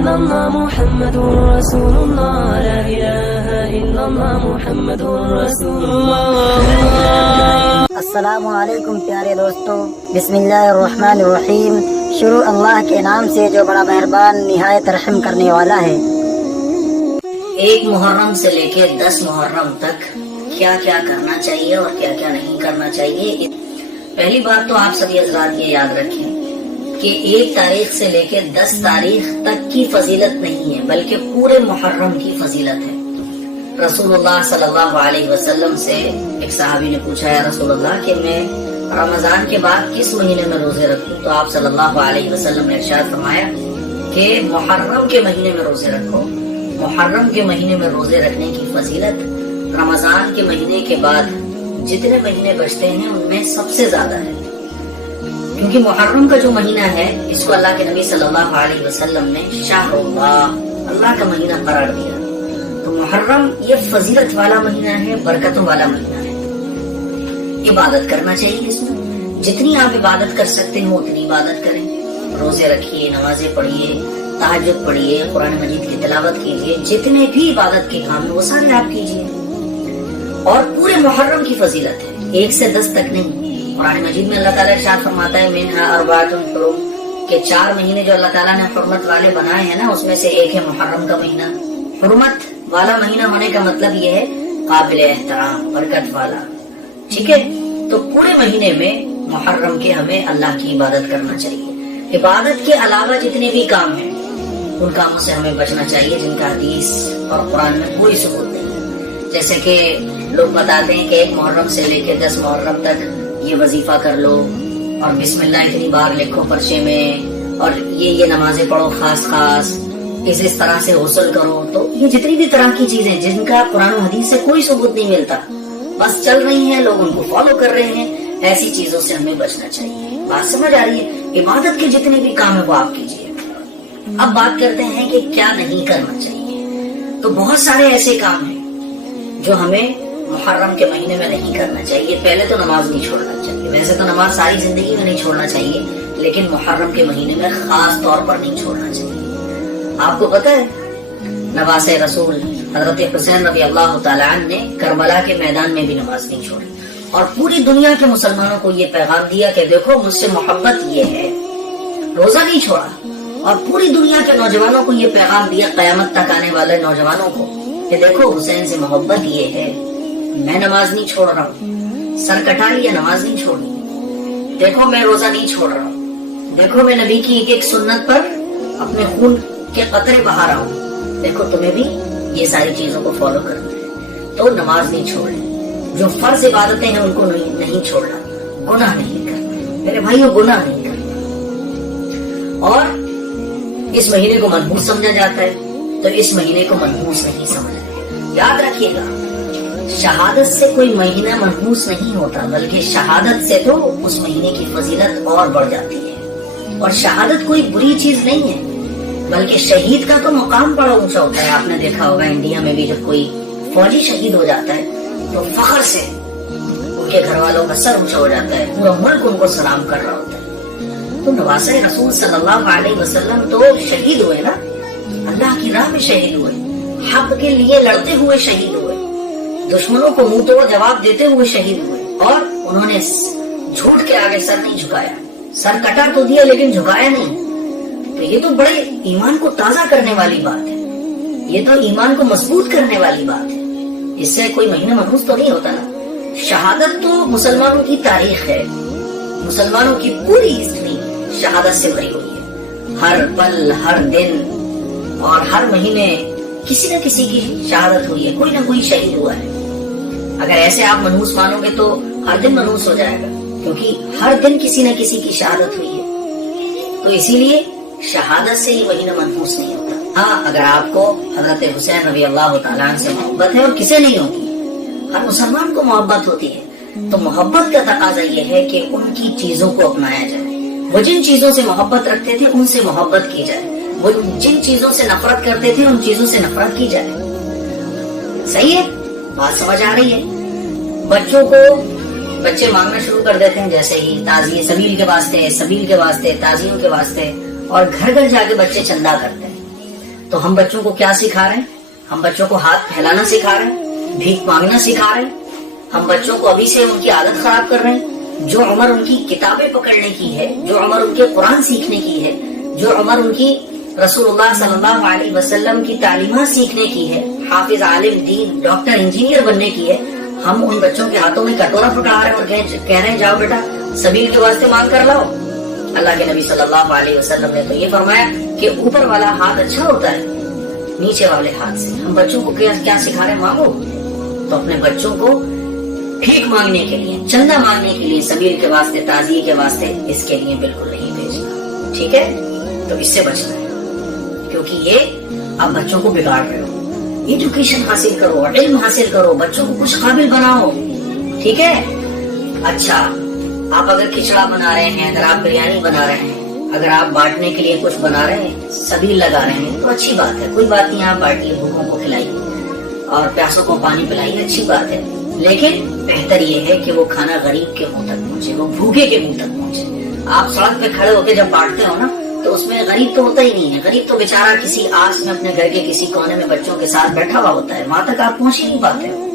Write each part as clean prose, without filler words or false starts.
إلا الله محمد رسول الله لا إله إلا الله محمد رسول الله. السلام علیکم پیارے دوستو، بسم اللہ الرحمن الرحیم. شروع اللہ کے نام سے جو بڑا مہربان نہایت رحم کرنے والا ہے. 1 محرم سے لے کے 10 محرم تک کیا کیا کرنا چاہیے اور کیا کیا نہیں کرنا چاہیے. پہلی بات تو آپ سبھی حضرات یہ یاد رکھیں کہ 1 تاریخ سے لے کے 10 تاریخ تک کی فضیلت نہیں ہے بلکہ پورے محرم کی فضیلت ہے. رسول اللہ صلی اللہ علیہ وسلم سے ایک صحابی نے پوچھا ہے رسول اللہ کہ میں رمضان کے بعد کس مہینے میں روزے رکھوں، تو آپ صلی اللہ علیہ وسلم نے ارشاد فرمایا کہ محرم کے مہینے میں روزے رکھو. محرم کے مہینے میں روزے رکھنے کی فضیلت رمضان کے مہینے کے بعد جتنے مہینے بچتے ہیں ان میں سب سے زیادہ ہے، کیونکہ محرم کا جو مہینہ ہے اس کو اللہ کے نبی صلی اللہ علیہ وسلم نے شہر اللہ کا مہینہ قرار دیا. تو محرم یہ فضیلت والا مہینہ ہے، برکتوں والا مہینہ ہے. عبادت کرنا چاہیے اس میں، جتنی آپ عبادت کر سکتے ہو اتنی عبادت کریں. روزے رکھیے، نمازیں پڑھیے، تہجد پڑھیے، قرآن مجید کی تلاوت کیجیے، جتنے بھی عبادت کے کام ہیں وہ سارے آپ کیجیے. اور پورے محرم کی فضیلت ہے، 1 سے 10 تک نہیں. قرآن مجید میں اللہ تعالیٰ ارشاد فرماتا ہے منہا اربعۃ حرم، کہ 4 مہینے جو اللہ تعالیٰ نے حرمت والے بنائے ہیں نا اس میں سے ایک ہے محرم کا مہینہ. حرمت والا مہینہ ہونے کا مطلب یہ ہے قابل احترام، برکت والا. ٹھیک ہے، تو پورے مہینے میں محرم کے ہمیں اللہ کی عبادت کرنا چاہیے. عبادت کے علاوہ جتنے بھی کام ہیں ان کاموں سے ہمیں بچنا چاہیے جن کا حدیث اور قرآن میں کوئی ثبوت نہیں ہے. جیسے کہ لوگ بتاتے ہیں کہ 1 محرم سے لے کے 10 محرم تک یہ وظیفہ کر لو اور بسم اللہ اتنی بار لکھو پرچے میں، اور یہ نمازیں پڑھو خاص اس طرح سے غسل کرو. تو یہ جتنی بھی طرح کی چیزیں جن کا قرآن و حدیث سے کوئی ثبوت نہیں ملتا، بس چل رہی ہیں، لوگ ان کو فالو کر رہے ہیں، ایسی چیزوں سے ہمیں بچنا چاہیے. بات سمجھ آ رہی ہے؟ عبادت کے جتنے بھی کام ہیں وہ آپ کیجیے. اب بات کرتے ہیں کہ کیا نہیں کرنا چاہیے. تو بہت سارے ایسے کام ہیں جو ہمیں محرم کے مہینے میں نہیں کرنا چاہیے. پہلے تو نماز نہیں چھوڑنا چاہیے. ویسے تو نماز ساری زندگی میں نہیں چھوڑنا چاہیے، لیکن محرم کے مہینے میں خاص طور پر نہیں چھوڑنا چاہیے. آپ کو پتہ ہے نواسۂ رسول حضرت حسین رضی اللہ تعالیٰ عنہ نے کربلا کے میدان میں بھی نماز نہیں چھوڑی اور پوری دنیا کے مسلمانوں کو یہ پیغام دیا کہ دیکھو مجھ سے محبت یہ ہے. روزہ نہیں چھوڑا اور پوری دنیا کے نوجوانوں کو یہ پیغام دیا، قیامت تک آنے والے نوجوانوں کو، کہ دیکھو حسین سے محبت یہ ہے. میں نماز نہیں چھوڑ رہا ہوں، سر کٹا لیا نماز نہیں چھوڑی. دیکھو میں روزہ نہیں چھوڑ رہا ہوں، دیکھو میں نبی کی ایک سنت پر اپنے خون کے قطرے بہا رہا ہوں. دیکھو تمہیں بھی یہ ساری چیزوں کو فالو کرنا ہے. تو نماز نہیں چھوڑنی، جو فرض عبادتیں ہیں ان کو نہیں چھوڑنا، گناہ نہیں کرنا میرے بھائیو، گناہ نہیں کرنا. اور اس مہینے کو منحوس سمجھا جاتا ہے، تو اس مہینے کو منحوس نہیں سمجھنا. یاد رکھیے گا شہادت سے کوئی مہینہ منحوس نہیں ہوتا، بلکہ شہادت سے تو اس مہینے کی فضیلت اور بڑھ جاتی ہے. اور شہادت کوئی بری چیز نہیں ہے، بلکہ شہید کا تو مقام بڑا اونچا ہوتا ہے. آپ نے دیکھا ہوگا انڈیا میں بھی جب کوئی فوجی شہید ہو جاتا ہے تو فخر سے ان کے گھر والوں کا سر اونچا ہو جاتا ہے، پورا ملک ان کو سلام کر رہا ہوتا ہے. تو نواسۂ رسول صلی اللہ علیہ وسلم تو شہید ہوئے نا، اللہ کی راہ میں شہید ہوئے، حق کے لیے لڑتے ہوئے شہید ہوئے، دشمنوں کو منہ توڑ جواب دیتے ہوئے شہید ہوئے، اور انہوں نے جھوٹ کے آگے سر نہیں جھکایا. سر کٹا تو دیا لیکن جھکایا نہیں. تو یہ تو بڑے ایمان کو تازہ کرنے والی بات ہے، یہ تو ایمان کو مضبوط کرنے والی بات ہے. اس سے کوئی مہینہ منحوس تو نہیں ہوتا نا. شہادت تو مسلمانوں کی تاریخ ہے، مسلمانوں کی پوری ہسٹری شہادت سے بھری ہوئی ہے. ہر پل، ہر دن اور ہر مہینے کسی نہ کسی کی شہادت ہوئی ہے، کوئی نہ کوئی شہید ہوا ہے. اگر ایسے آپ منحوس مانو گے تو ہر دن منحوس ہو جائے گا، کیونکہ ہر دن کسی نہ کسی کی شہادت ہوئی ہے. تو اسی لیے شہادت سے یہ مہینہ منحوس نہیں ہوتا. ہاں اگر آپ کو حضرت حسین رضی اللہ تعالیٰ عنہ سے محبت ہے، اور کسے نہیں ہوتی، ہر مسلمان کو محبت ہوتی ہے، تو محبت کا تقاضا یہ ہے کہ ان کی چیزوں کو اپنایا جائے. وہ جن چیزوں سے محبت رکھتے تھے ان سے محبت کی جائے، وہ جن چیزوں سے نفرت کرتے تھے ان چیزوں سے نفرت کی جائے. صحیح ہے؟ بات سمجھ آ رہی ہے؟ بچے مانگنا شروع کر دیتے ہیں جیسے ہی تعزیے سبیل کے واسطے تعزیوں کے واسطے، اور گھر گھر جا کے بچے چندہ کرتے ہیں. तो हम बच्चों को क्या सिखा रहे हैं? हम बच्चों को हाथ फैलाना सिखा रहे हैं, भीख मांगना सिखा रहे हैं। हम बच्चों को अभी से उनकी आदत खराब कर रहे हैं। जो उम्र उनकी किताबें पकड़ने की है, जो उम्र उनके कुरान सीखने की है, जो उम्र उनकी रसूलुल्लाह सल्लल्लाहु अलैहि वसल्लम की तालीमात सीखने की है, हाफिज, आलिम, दीन, डॉक्टर, इंजीनियर बनने की है, हम उन बच्चों के हाथों में कटोरा पकड़ा रहे हैं और कह रहे हैं जाओ बेटा सबील के वास्ते मांग कर लाओ। अल्लाह के नबी सल्लल्लाहु अलैहि वसल्लम ने तो ये फरमाया कि ऊपर वाला हाथ अच्छा होता है नीचे वाले हाथ से। हम बच्चों को क्या सिखा रहे हैं? मांगो। तो अपने बच्चों को भीख मांगने के लिए, चंदा मांगने के लिए, सबील के वास्ते, ताजिए के वास्ते, इसके लिए बिल्कुल नहीं भेजना, ठीक है? तो इससे बचना है, क्योंकि ये आप बच्चों को बिगाड़ रहे हो। एजुकेशन हासिल करो, इल्म हासिल करो, बच्चों को कुछ काबिल बनाओ, ठीक है? अच्छा, आप अगर खिचड़ा बना रहे हैं, अगर आप बिरयानी बना रहे हैं, अगर आप बांटने के लिए कुछ बना रहे हैं, सबील लगा रहे हैं, तो अच्छी बात है, कोई बात नहीं। आप बांटिए, भूखों को खिलाइए और प्यासों को पानी पिलाइए, अच्छी बात है। लेकिन बेहतर ये है कि वो खाना गरीब के मुंह तक पहुंचे, वो भूखे के मुंह तक पहुंचे। आप सड़क पे खड़े होकर जब बांटते हो ना, तो उसमें गरीब तो होता ही नहीं है। गरीब तो बेचारा किसी आस में अपने घर के किसी कोने में बच्चों के साथ बैठा हुआ होता है, वहां तक आप पहुंच ही नहीं पाते हो।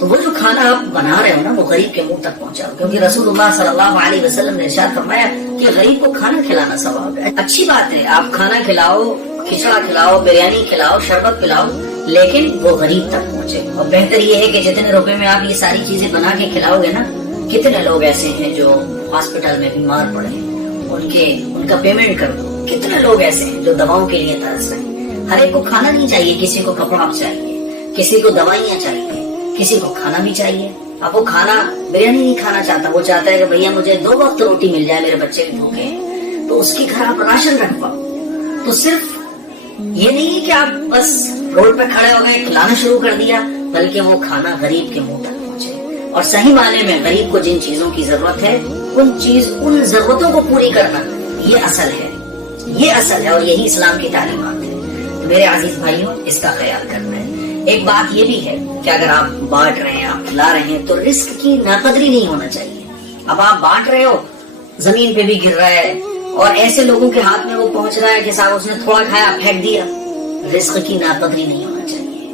तो वो जो खाना आप बना रहे हो ना, वो गरीब के मुंह तक पहुंचाओ, क्योंकि रसूलुल्लाह सल्लल्लाहु अलैहि वसल्लम ने इरशाद फरमाया कि गरीब को खाना खिलाना सवाब है। अच्छी बात है, आप खाना खिलाओ, खिचड़ा खिलाओ, बिरयानी खिलाओ, शरबत पिलाओ, लेकिन वो गरीब तक पहुंचे। और बेहतर ये है कि जितने रुपए में आप ये सारी चीजें बना के खिलाओगे ना, कितने लोग ऐसे हैं जो हॉस्पिटल में बीमार पड़े हैं, उनका पेमेंट कर दो। कितने लोग ऐसे हैं जो दवाओं के लिए तरस रहे हैं। हर एक को खाना नहीं चाहिए, किसी को कपड़ा चाहिए, किसी को दवाइयाँ चाहिए, किसी को खाना भी चाहिए। अब वो खाना बिरयानी नहीं खाना चाहता, वो चाहता है कि भैया मुझे 2 वक्त रोटी मिल जाए, मेरे बच्चे भी भूखे हैं, तो उसकी घर आप राशन रख पाओ। तो सिर्फ ये नहीं कि आप बस रोड पे खड़े हो गए, खिलाना शुरू कर दिया, बल्कि वो खाना गरीब के मुंह तक पहुंचे। और सही मायने में गरीब को जिन चीजों की जरूरत है, उन जरूरतों को पूरी करना, ये असल है, ये असल है, और यही इस्लाम की तालीमात है। तो मेरे अजीज भाइयों, इसका ख्याल करना है। एक बात ये भी है कि अगर आप बांट रहे हैं, आप खिला रहे हैं, तो रिस्क की नाकदरी नहीं होना चाहिए। अब आप बांट रहे हो, जमीन पे भी गिर रहा है और ऐसे लोगों के हाथ में वो पहुंच रहा है कि साहब उसने थोड़ा खाया, फेंक दिया। रिस्क की नाकदरी नहीं होना चाहिए,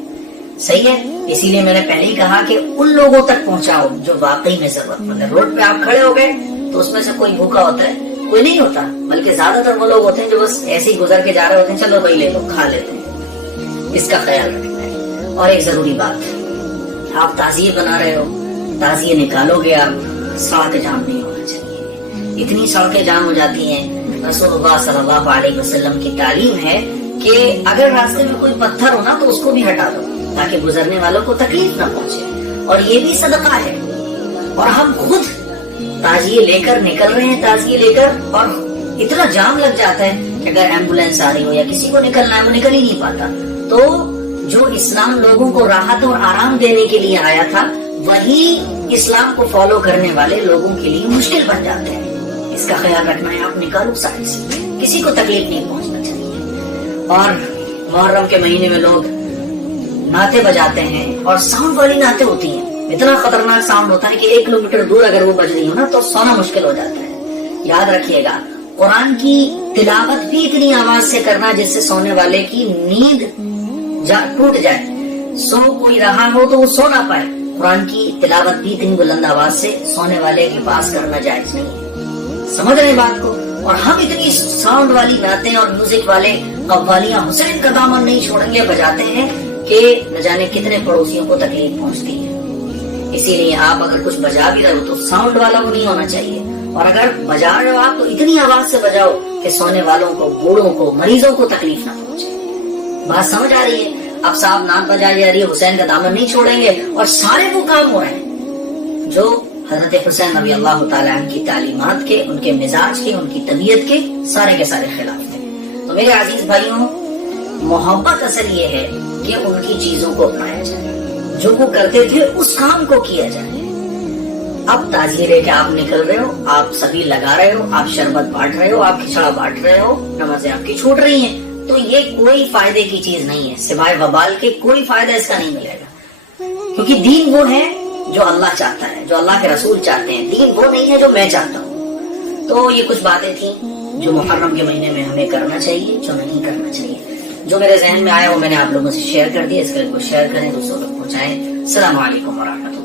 सही है? इसीलिए मैंने पहले ही कहा कि उन लोगों तक पहुंचाओ जो वाकई में जरूरतमंद है। रोड पे आप खड़े हो गए तो उसमें से कोई भूखा होता है? कोई नहीं होता, बल्कि ज्यादातर वो लोग होते हैं जो बस ऐसे ही गुजर के जा रहे होते हैं, चलो भाई ले लो, खा लेते हैं। इसका ख्याल रखना है। और एक जरूरी बात, आप ताजिए बना रहे हो, ताजिए निकालोगे आप, सड़कें जाम नहीं होना चाहिए। इतनी सड़कें जाम हो जाती हैं। रसूलुल्लाह सल्लल्लाहु अलैहि वसल्लम की तालीम है कि अगर रास्ते में कोई पत्थर हो ना, तो उसको भी हटा दो, ताकि गुजरने वालों को तकलीफ ना पहुंचे। और ये भी सदका है। और हम खुद ताजिए लेकर निकल रहे हैं, ताजिए लेकर, और इतना जाम लग जाता है कि अगर एम्बुलेंस आ रही हो या किसी को निकलना है, वो निकल ही नहीं पाता। तो जो इस्लाम लोगों को राहत और आराम देने के लिए आया था, वही इस्लाम को फॉलो करने वाले लोगों के लिए मुश्किल बन जाते हैं। इसका ख्याल रखना है। आप निकालो साइड से, किसी को तकलीफ नहीं पहुंचना चाहिए। और मुहर्रम के महीने में लोग नाते बजाते हैं, और साउंड वाली नाते होती हैं। इतना खतरनाक साउंड होता है कि 1 किलोमीटर दूर अगर वो बज रही हो ना, तो सोना मुश्किल हो जाता है। याद रखिएगा, कुरान की तिलावत भी इतनी आवाज से करना जिससे सोने वाले की नींद टूट जाए। सो कोई रहा हो तो वो सो ना पाए। कुरान की तिलावत भी इतनी बुलंद आवाज से सोने वाले के पास करना जायज नहीं है। समझ रहे बात को? और हम इतनी साउंड वाली नातें और म्यूजिक वाले कव्वालियां हुसैन का दामन नहीं छोड़ेंगे बजाते हैं कि न जाने कितने पड़ोसियों को तकलीफ पहुंचती है। इसीलिए आप अगर कुछ बजा भी रहे हो तो साउंड वाला वो नहीं होना चाहिए। और अगर बजा रहे हो आप, तो इतनी आवाज से बजाओ कि सोने वालों को, बूढ़ों को, मरीजों को तकलीफ ना पहुंचे। बात समझ आ रही है? अब साहब नात बजाई जा रही है, हुसैन का दामन नहीं छोड़ेंगे, और सारे वो काम हो रहे हैं जो हजरत हुसैन रज़ी अल्लाह तआला अन्हु की तालीमात के, उनके मिजाज के, उनकी तबीयत के सारे खिलाफ थे। तो मेरे अजीज भाइयों, मोहब्बत असल ये है कि उनकी चीजों को अपनाया जाए, जो वो करते थे उस काम को किया जाए। अब ताजिए लेके आप निकल रहे हो, आप सभी लगा रहे हो, आप शरबत बांट रहे हो, आप खिचड़ा बांट रहे हो, नमाजें आपकी छूट रही हैं, तो ये कोई फायदे की चीज नहीं है। सिवाय वबाल के कोई फायदा इसका नहीं मिलेगा। क्योंकि दीन वो है जो अल्लाह चाहता है, जो अल्लाह के रसूल चाहते हैं। दीन वो नहीं है जो मैं चाहता हूँ। तो ये कुछ बातें थी जो मुहर्रम के महीने में हमें करना चाहिए, जो नहीं करना चाहिए। جو میرے ذہن میں آیا وہ میں نے آپ لوگوں سے شیئر کر دیا. اس کے لیے شیئر کریں, دوسروں تک پہنچائیں. السلام علیکم ورحمۃ اللہ.